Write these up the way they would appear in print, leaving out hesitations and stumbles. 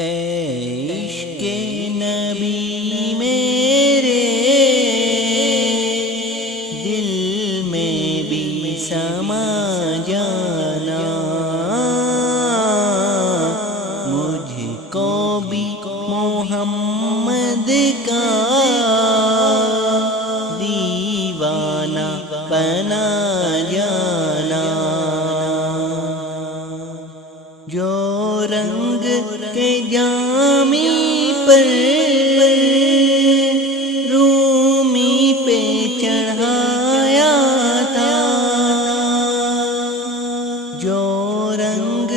اے عشق نبی میرے دل میں بھی سما جانا، مجھ کو بھی محمد کا دیوانہ بنا جانا، جو رنگ کے جامی پر رومی پہ چڑھایا تھا، جو رنگ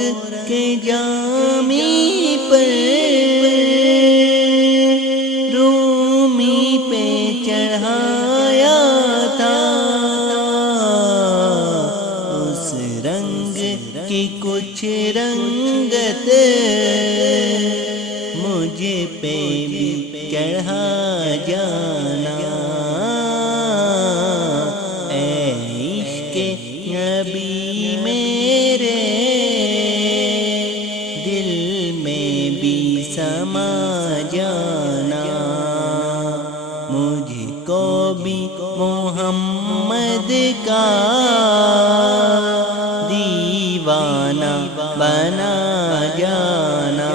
کے جامی پر رومی پہ چڑھایا تھا، اس رنگ کی کچھ رنگت مجھے پہ بھی چڑھا جانا، اے عشق نبی میرے دل میں بھی سما جانا، مجھ کو بھی محمد کا دیوانہ بنا جانا،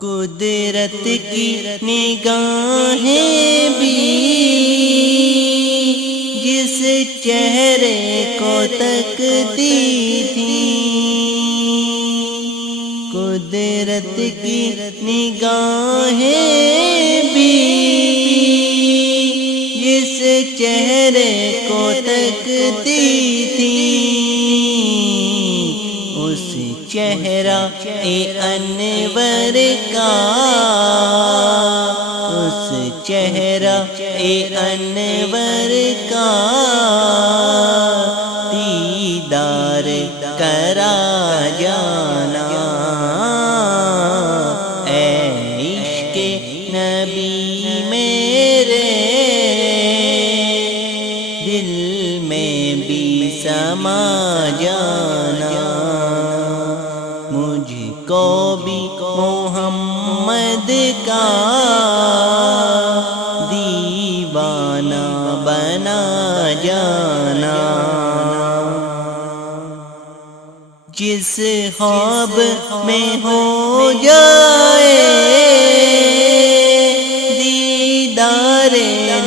قدرت کی نگاہیں بھی جس چہرے کو تکتی تھیں، قدرت کی نگاہیں بھی جس چہرے کو تکتی تھیں، اس چہرہ انور کا، اس چہرہ انور کا دیدار کرا جانا، اے عشق نبی میرے دل میں بھی سما جانا، مجھ کو بھی محمد کا دیوانہ بنا جانا، جس خواب میں ہو جائے دیدار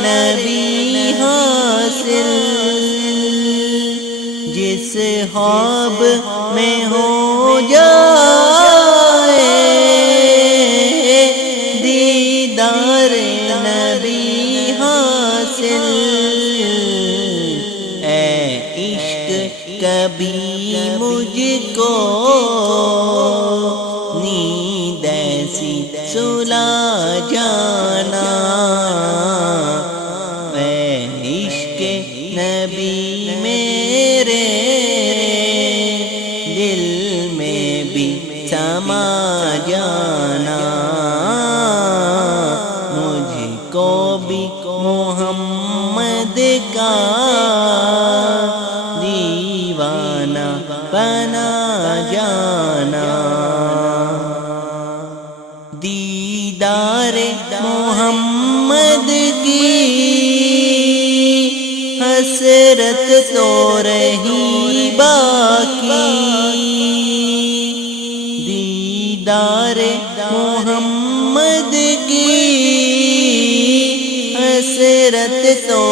نبی حاصل، جس خواب میں ہو جائے دیدار نبی حاصل، اے عشق کبھی مجھ کو نیند ایسی سلا جانا، اے عشق نبی میرے دل میں بھی سما جانا، مجھ کو بھی محمد کا دیوانہ بنا جانا، دیدار محمد کی حسرت تو رہی باقی، دیدار محمد کی حسرت تو